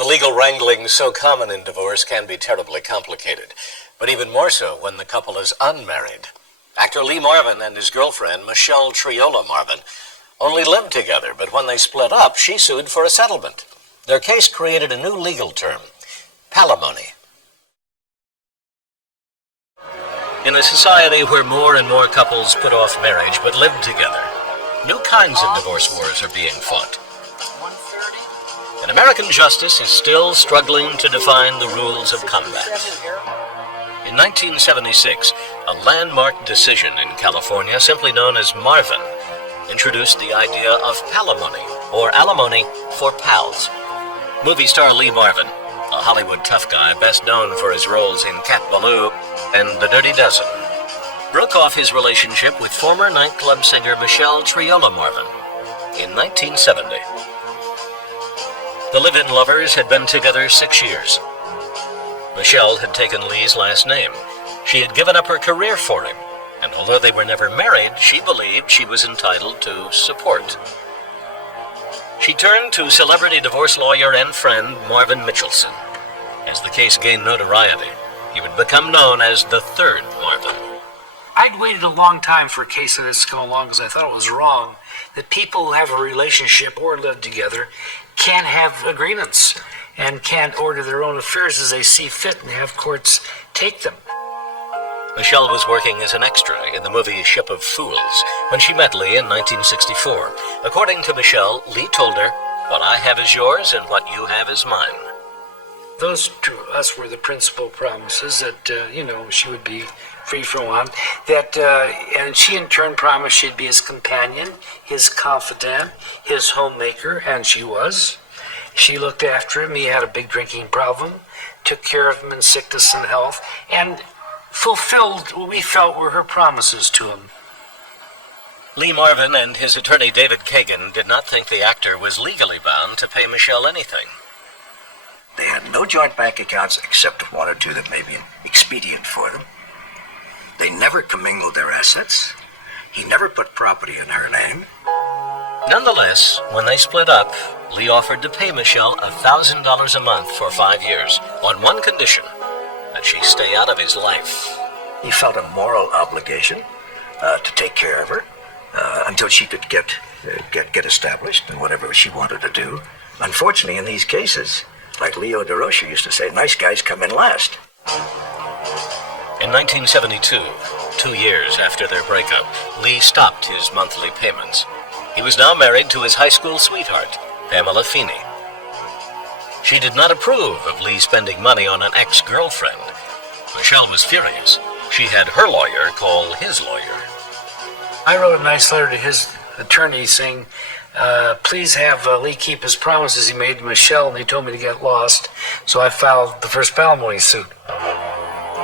The legal wrangling so common in divorce can be terribly complicated, but even more so when the couple is unmarried. Actor Lee Marvin and his girlfriend, Michelle Triola Marvin, only lived together, but when they split up, she sued for a settlement. Their case created a new legal term, palimony. In a society where more and more couples put off marriage but live together, new kinds of divorce wars are being fought. And American justice is still struggling to define the rules of combat. In 1976, a landmark decision in California, simply known as Marvin, introduced the idea of palimony, or alimony for pals. Movie star Lee Marvin, a Hollywood tough guy best known for his roles in Cat Ballou and The Dirty Dozen, broke off his relationship with former nightclub singer Michelle Triola Marvin in 1970. The live-in lovers had been together 6 years. Michelle had taken Lee's last name. She had given up her career for him, and although they were never married, she believed she was entitled to support. She turned to celebrity divorce lawyer and friend Marvin Mitchelson. As the case gained notoriety, he would become known as the third Marvin. I'd waited a long time for a case like this to come along because I thought it was wrong that people who have a relationship or live together can't have agreements and can't order their own affairs as they see fit and have courts take them. Michelle was working as an extra in the movie Ship of Fools when she met Lee in 1964. According to Michelle, Lee told her, "What I have is yours and what you have is mine." Those to us were the principal promises that, she would be free from one. And she in turn promised she'd be his companion, his confidant, his homemaker, and she was. She looked after him. He had a big drinking problem, took care of him in sickness and health, and fulfilled what we felt were her promises to him. Lee Marvin and his attorney David Kagan did not think the actor was legally bound to pay Michelle anything. They had no joint bank accounts except one or two that may be expedient for them. They never commingled their assets. He never put property in her name. Nonetheless, when they split up, Lee offered to pay Michelle $1,000 a month for 5 years, on one condition, that she stay out of his life. He felt a moral obligation to take care of her until she could get established in whatever she wanted to do. Unfortunately, in these cases, like Leo DeRocher used to say, nice guys come in last. In 1972, 2 years after their breakup, Lee stopped his monthly payments. He was now married to his high school sweetheart, Pamela Feeney. She did not approve of Lee spending money on an ex-girlfriend. Michelle was furious. She had her lawyer call his lawyer. I wrote a nice letter to his attorney saying, please have Lee keep his promises he made to Michelle, and he told me to get lost, so I filed the first palimony suit.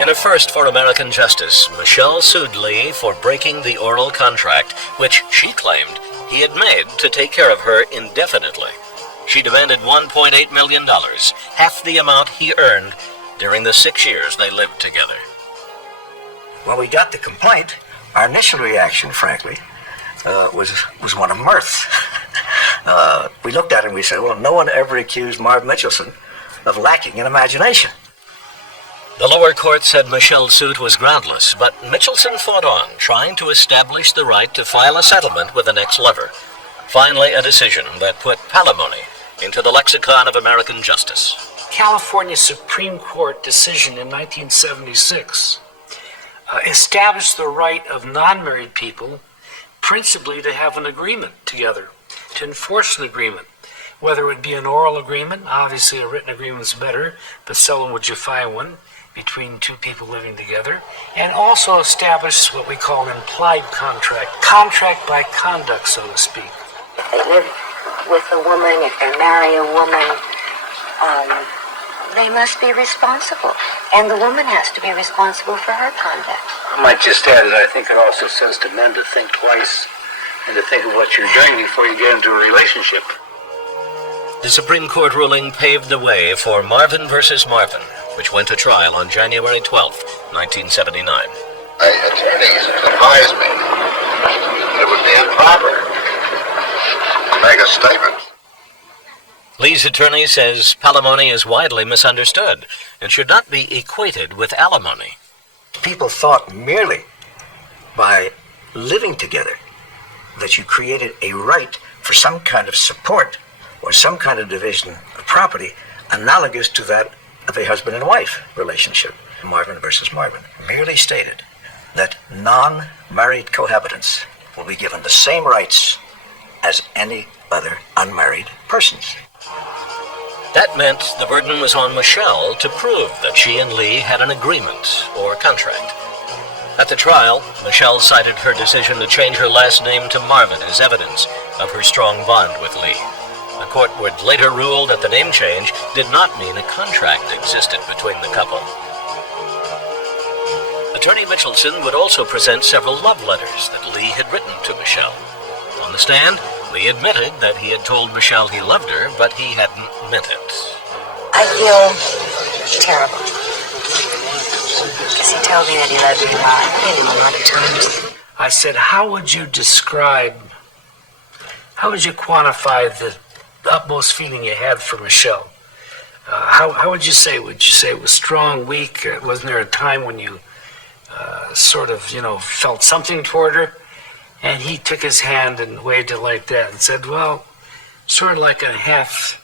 In a first for American justice, Michelle sued Lee for breaking the oral contract, which she claimed he had made to take care of her indefinitely. She demanded $1.8 million, half the amount he earned during the 6 years they lived together. When we got the complaint, our initial reaction, frankly, was one of mirth. We looked at it and we said, well, no one ever accused Marv Mitchelson of lacking in imagination. The lower court said Michelle's suit was groundless, but Mitchelson fought on, trying to establish the right to file a settlement with an ex-lover. Finally, a decision that put palimony into the lexicon of American justice. California Supreme Court decision in 1976 established the right of non-married people principally to have an agreement together, to enforce an agreement. Whether it would be an oral agreement, obviously a written agreement is better, but seldom would you find one between two people living together, and also establish what we call an implied contract by conduct, so to speak. If they live with a woman, if they marry a woman, they must be responsible, and the woman has to be responsible for her conduct. I might just add that I think it also says to men to think twice and to think of what you're doing before you get into a relationship. The Supreme Court ruling paved the way for Marvin versus Marvin, which went to trial on January 12, 1979. My attorneys advised me that it would be improper to make a statement Lee's attorney says palimony is widely misunderstood and should not be equated with alimony. People thought merely by living together that you created a right for some kind of support or some kind of division of property analogous to that of a husband and wife relationship. Marvin versus Marvin merely stated that non-married cohabitants will be given the same rights as any other unmarried persons. That meant the burden was on Michelle to prove that she and Lee had an agreement or contract. At the trial, Michelle cited her decision to change her last name to Marvin as evidence of her strong bond with Lee. The court would later rule that the name change did not mean a contract existed between the couple. Attorney Mitchelson would also present several love letters that Lee had written to Michelle. On the stand, Lee admitted that he had told Michelle he loved her, but he hadn't meant it. I feel terrible. Because he told me that he loved me a lot of times. I said, how would you quantify the utmost feeling you had for Michelle? How would you say? Would you say it was strong, weak? Wasn't there a time when you felt something toward her? And he took his hand and waved it like that and said, well, sort of like a half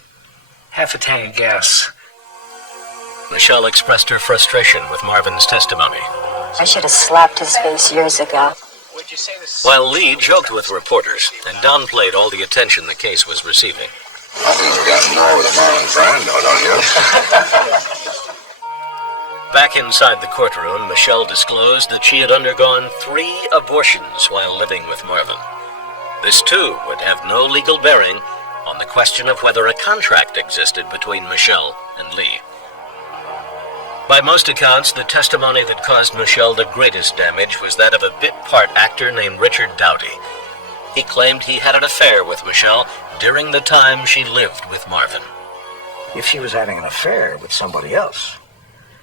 a tank of gas. Michelle expressed her frustration with Marvin's testimony. I should have slapped his face years ago. While Lee joked with reporters and downplayed all the attention the case was receiving. I think we've got more with a Marlin friend, don't you? Back inside the courtroom, Michelle disclosed that she had undergone 3 abortions while living with Marvin. This, too, would have no legal bearing on the question of whether a contract existed between Michelle and Lee. By most accounts, the testimony that caused Michelle the greatest damage was that of a bit-part actor named Richard Dowdy. He claimed he had an affair with Michelle during the time she lived with Marvin. If she was having an affair with somebody else,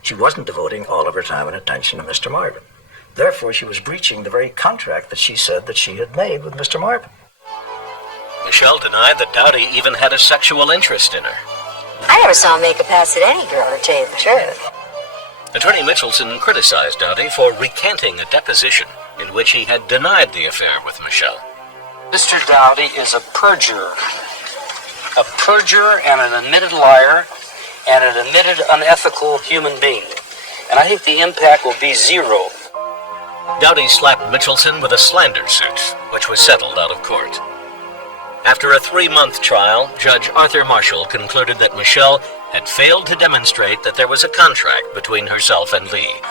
she wasn't devoting all of her time and attention to Mr. Marvin. Therefore, she was breaching the very contract that she said that she had made with Mr. Marvin. Michelle denied that Dowdy even had a sexual interest in her. I never saw him make a pass at any girl, to tell you the truth. Attorney Mitchelson criticized Dowdy for recanting a deposition in which he had denied the affair with Michelle. Mr. Dowdy is a perjurer and an admitted liar and an admitted unethical human being. And I think the impact will be 0. Dowdy slapped Mitchelson with a slander suit, which was settled out of court. After a 3-month trial, Judge Arthur Marshall concluded that Michelle had failed to demonstrate that there was a contract between herself and Lee.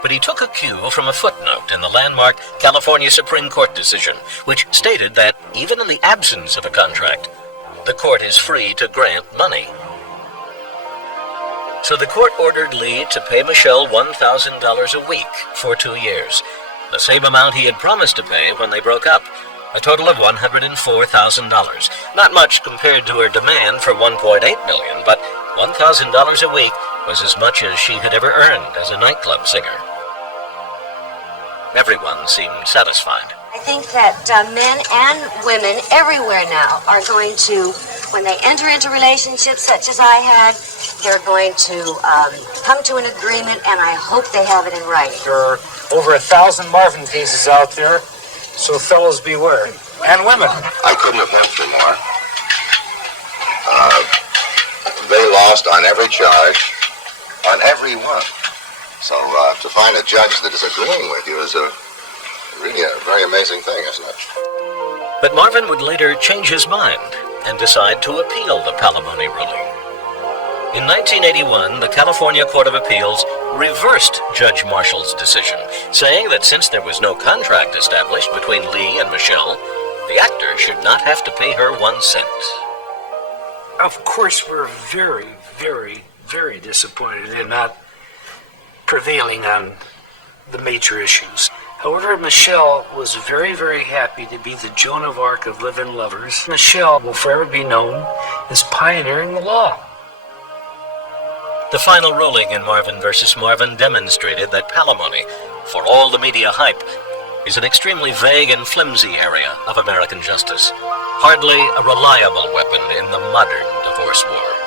But he took a cue from a footnote in the landmark California Supreme Court decision, which stated that even in the absence of a contract, the court is free to grant money. So the court ordered Lee to pay Michelle $1,000 a week for 2 years, the same amount he had promised to pay when they broke up, a total of $104,000. Not much compared to her demand for $1.8 million, but $1,000 a week was as much as she had ever earned as a nightclub singer. Everyone seemed satisfied. I think that men and women everywhere now are going to, when they enter into relationships such as I had, they're going to come to an agreement, and I hope they have it in writing. There are over 1,000 Marvin cases out there, so fellows beware. And women. I couldn't have hoped for more. They lost on every charge, on every one. So to find a judge that is agreeing with you is really a very amazing thing, isn't it? But Marvin would later change his mind and decide to appeal the palimony ruling. In 1981, the California Court of Appeals reversed Judge Marshall's decision, saying that since there was no contract established between Lee and Michelle, the actor should not have to pay her 1 cent. Of course, we're very, very, very disappointed in not prevailing on the major issues. However, Michelle was very, very happy to be the Joan of Arc of live-in lovers. Michelle will forever be known as pioneering the law. The final ruling in Marvin versus Marvin demonstrated that palimony, for all the media hype, is an extremely vague and flimsy area of American justice, hardly a reliable weapon in the modern divorce divorce war.